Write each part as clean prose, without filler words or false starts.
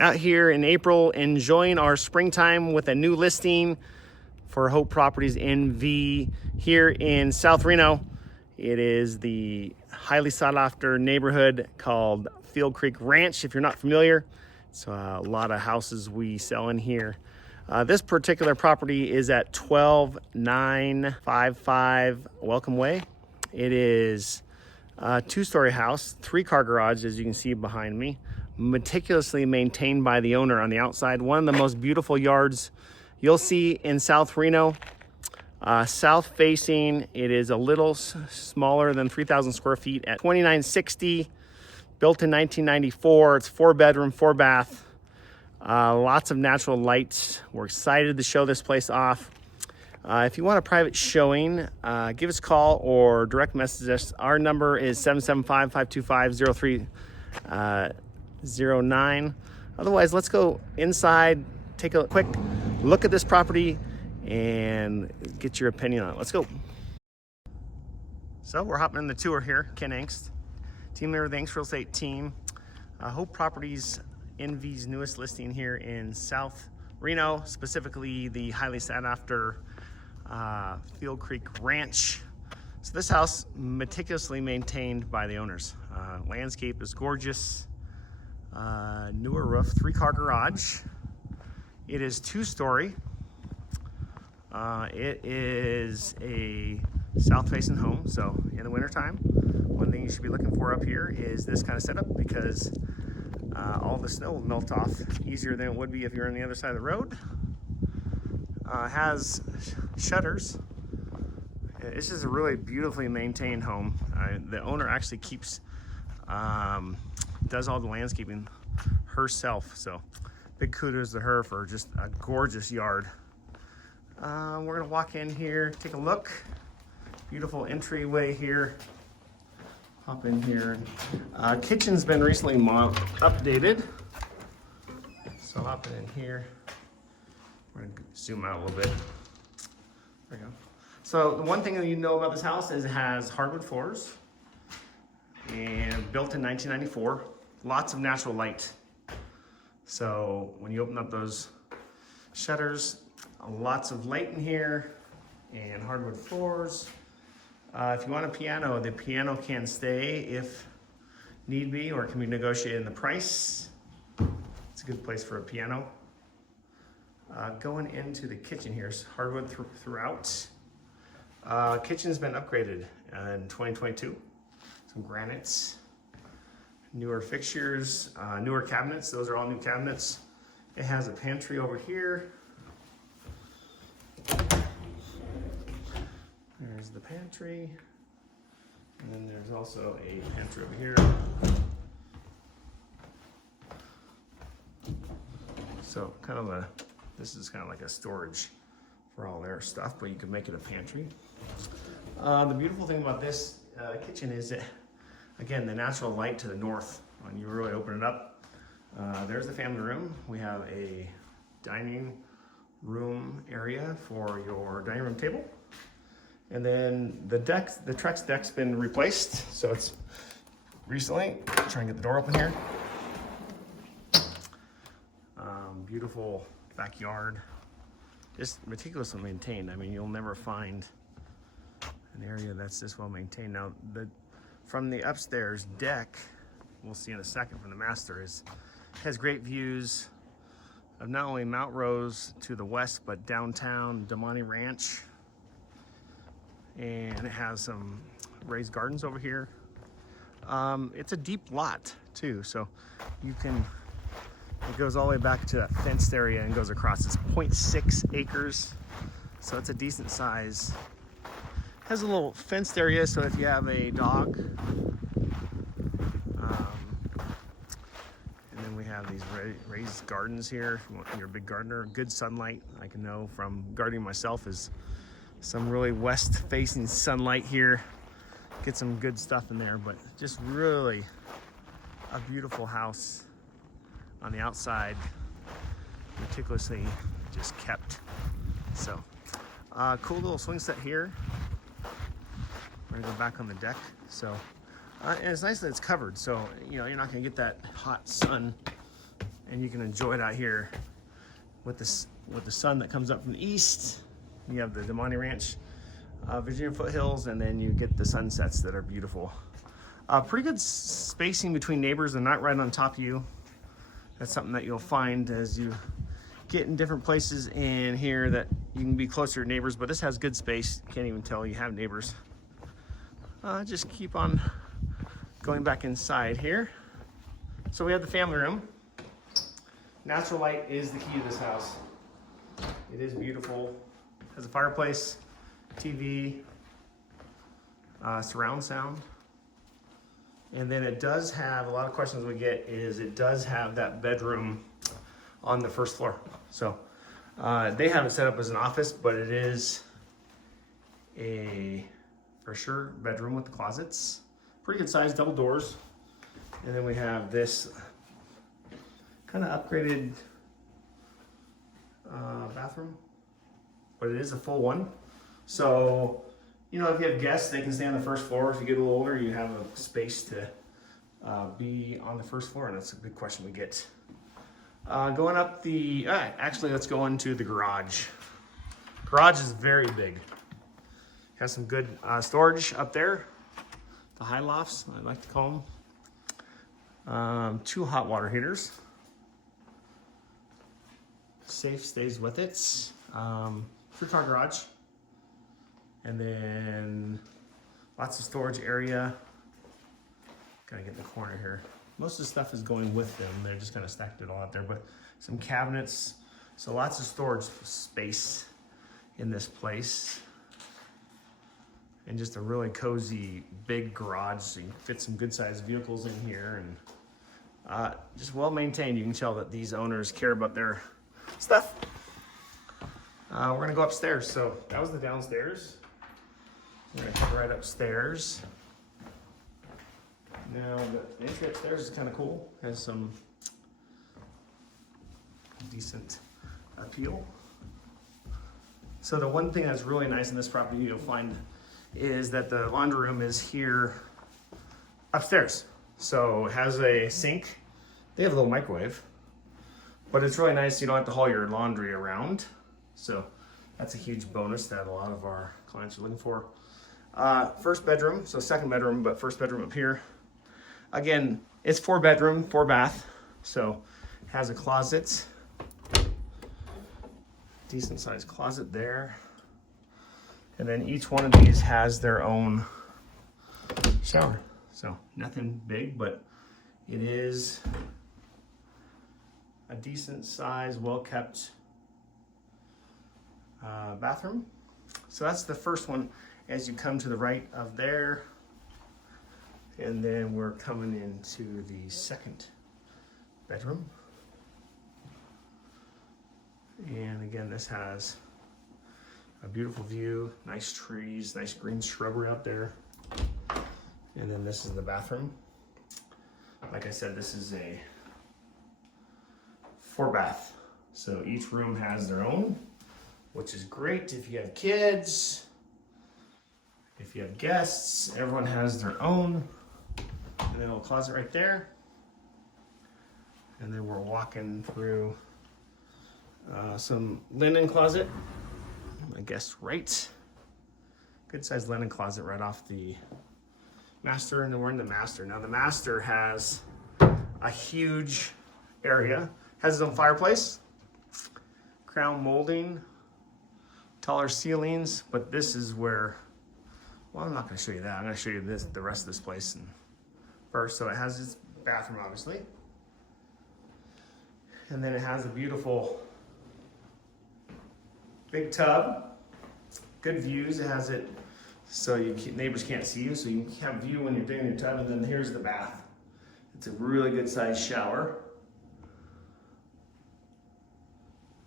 Out here in April, enjoying our springtime with a new listing for Hope Properties NV here in South Reno. It is the highly sought after neighborhood called Fieldcreek Ranch. If you're not familiar, it's a lot of houses we sell in here. This particular property is at 12955 Welcome Way. It is a two-story house, three-car garage, as you can see behind me. Meticulously maintained by the owner on the outside. One of the most beautiful yards you'll see in South Reno. South facing, it is a little smaller than 3,000 square feet at 2960, built in 1994. It's 4-bedroom, 4-bath, lots of natural lights. We're excited to show this place off. If you want a private showing, give us a call or direct message us. Our number is 775-525-0309. Otherwise, let's go inside, take a quick look at this property and get your opinion on it. Let's go. So we're hopping in the tour here. Ken Angst, team member of the Angst Real Estate team. Hope Properties NV's newest listing here in South Reno, specifically the highly sought after Fieldcreek Ranch. So this house meticulously maintained by the owners. Landscape is gorgeous. Newer roof, 3-car garage. It is 2-story. It is a south-facing home, so in the wintertime, one thing you should be looking for up here is this kind of setup, because all the snow will melt off easier than it would be if you're on the other side of the road. Has shutters. This is a really beautifully maintained home. The owner actually does all the landscaping herself, so big kudos to her for just a gorgeous yard. We're gonna walk in here, take a look. Beautiful entryway here. Hop in here. Kitchen's been recently updated, so hopping in here. We're gonna zoom out a little bit. There we go. So the one thing that you know about this house is it has hardwood floors and built in 1994. Lots of natural light. So when you open up those shutters, lots of light in here and hardwood floors. If you want a piano, the piano can stay if need be, or it can be negotiated in the price. It's a good place for a piano. Going into the kitchen here, hardwood throughout. Kitchen's been upgraded in 2022. Some granites, newer fixtures, newer cabinets. Those are all new cabinets. It has a pantry over here. There's the pantry. And then there's also a pantry over here. So this is kind of like a storage for all their stuff, but you can make it a pantry. The beautiful thing about this kitchen is that, again, the natural light to the north. When you really open it up, there's the family room. We have a dining room area for your dining room table. And then the Trex deck's been replaced, so it's recently. Try and get the door open here. Beautiful backyard, just meticulously maintained. I mean, you'll never find an area that's this well maintained. Now, from the upstairs deck, we'll see in a second from the master, has great views of not only Mount Rose to the west, but downtown Damani Ranch. And it has some raised gardens over here. It's a deep lot too, so it goes all the way back to that fenced area and goes across. It's 0.6 acres, so it's a decent size. Has a little fenced area, so if you have a dog, and then we have these raised gardens here. If you're a big gardener, good sunlight. I can know from gardening myself is some really west-facing sunlight here. Get some good stuff in there, but just really a beautiful house on the outside, meticulously just kept. So, cool little swing set here. We're gonna go back on the deck. So, and it's nice that it's covered, so you're not gonna get that hot sun And you can enjoy it out here with the sun that comes up from the east. You have the Damani Ranch, Virginia foothills, and then you get the sunsets that are beautiful. Pretty good spacing between neighbors and not right on top of you. That's something that you'll find as you get in different places in here, that you can be closer to neighbors, but this has good space. You can't even tell you have neighbors. Just keep on going back inside here. So we have the family room. Natural light is the key to this house. It is beautiful. Has a fireplace, TV, surround sound. And then it does have, a lot of questions we get is it does have that bedroom on the first floor. So they have it set up as an office, but it is a, for sure, bedroom with the closets. Pretty good size, double doors. And then we have this kind of upgraded bathroom, but it is a full one. So, you know, if you have guests, they can stay on the first floor. If you get a little older, you have a space to be on the first floor, and that's a big question we get. Going up the, actually, let's go into the garage. Garage is very big. Has some good storage up there. The high lofts, I like to call them. 2 hot water heaters. Safe stays with it. 3-car garage. And then lots of storage area. Gotta get in the corner here. Most of the stuff is going with them. They're just kind of stacked it all out there, but some cabinets. So lots of storage space in this place. And just a really cozy, big garage. So you can fit some good sized vehicles in here, and just well maintained. You can tell that these owners care about their stuff. We're gonna go upstairs. So that was the downstairs. We're gonna come right upstairs. Now the entry upstairs is kind of cool. Has some decent appeal. So the one thing that's really nice in this property you'll find is that the laundry room is here upstairs. So it has a sink. They have a little microwave, but it's really nice. You don't have to haul your laundry around. So that's a huge bonus that a lot of our clients are looking for. First bedroom, so second bedroom, but first bedroom up here. Again, it's 4 bedroom, 4 bath. So it has a closet, decent sized closet there. And then each one of these has their own shower. So nothing big, but it is a decent size, well-kept bathroom. So that's the first one as you come to the right of there. And then we're coming into the second bedroom. And again, this has a beautiful view, nice trees, nice green shrubbery out there. And then this is the bathroom. Like I said, this is a 4 bath. So each room has their own, which is great if you have kids, if you have guests, everyone has their own. And then a little closet right there. And then we're walking through some linen closet. I guess right. Good sized linen closet right off the master, and then we're in the master. Now the master has a huge area, has its own fireplace, crown molding, taller ceilings, but this is where, well, I'm not gonna show you that. I'm gonna show you this, the rest of this place first. So it has its bathroom, obviously. And then it has a beautiful big tub, good views. It has it so neighbors can't see you, so you can have a view when you're digging your tub. And then here's the bath. It's a really good sized shower.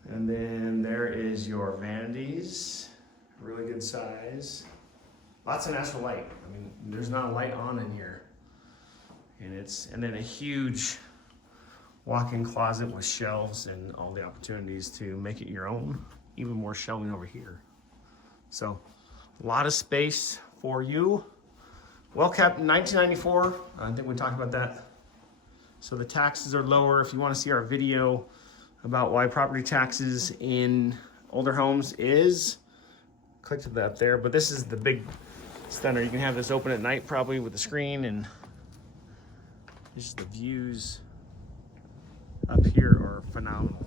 And then there is your vanities, really good size. Lots of natural light. I mean, there's not a light on in here. And then a huge walk-in closet with shelves and all the opportunities to make it your own. Even more shelving over here. So a lot of space for you. Well kept in 1994. I think we talked about that So the taxes are lower. If you want to see our video about why property taxes in older homes is, click to that up there. But this is the big stunner. You can have this open at night probably with the screen, and just the views up here are phenomenal.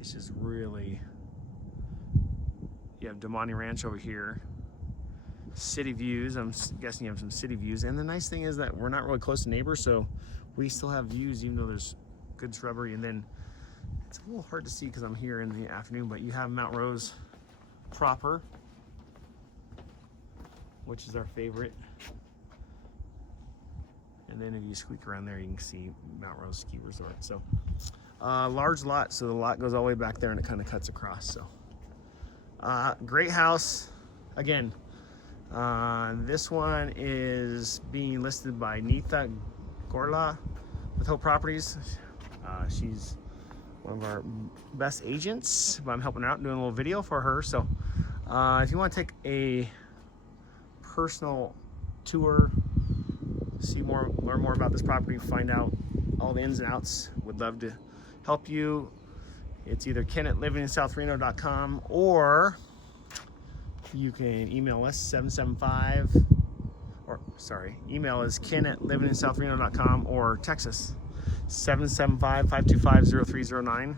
It's just really, you have Damani Ranch over here. City views, I'm guessing you have some city views. And the nice thing is that we're not really close to neighbors, so we still have views even though there's good shrubbery. And then it's a little hard to see because I'm here in the afternoon, but you have Mount Rose proper, which is our favorite. And then if you squeak around there, you can see Mount Rose Ski Resort. So large lot, so the lot goes all the way back there and it kind of cuts across. So great house. Again, this one is being listed by Nita Gorla with Hope Properties. She's one of our best agents, but I'm helping her out, doing a little video for her. So if you want to take a personal tour, see more, learn more about this property, find out all the ins and outs, would love to help you. It's either ken@livinginsouth-reno.com, or you can email us email is ken@livinginsouth-reno.com, or text us 775-525-0309.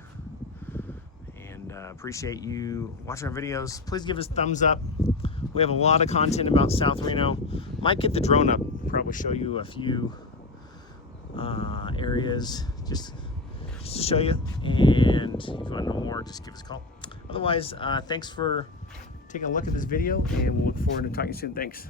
And appreciate you watching our videos. Please give us a thumbs up. We have a lot of content about South Reno. Might get the drone up, probably show you a few areas just to show you. And if you want to know more, just give us a call. Otherwise, thanks for taking a look at this video, and we'll look forward to talking soon. Thanks.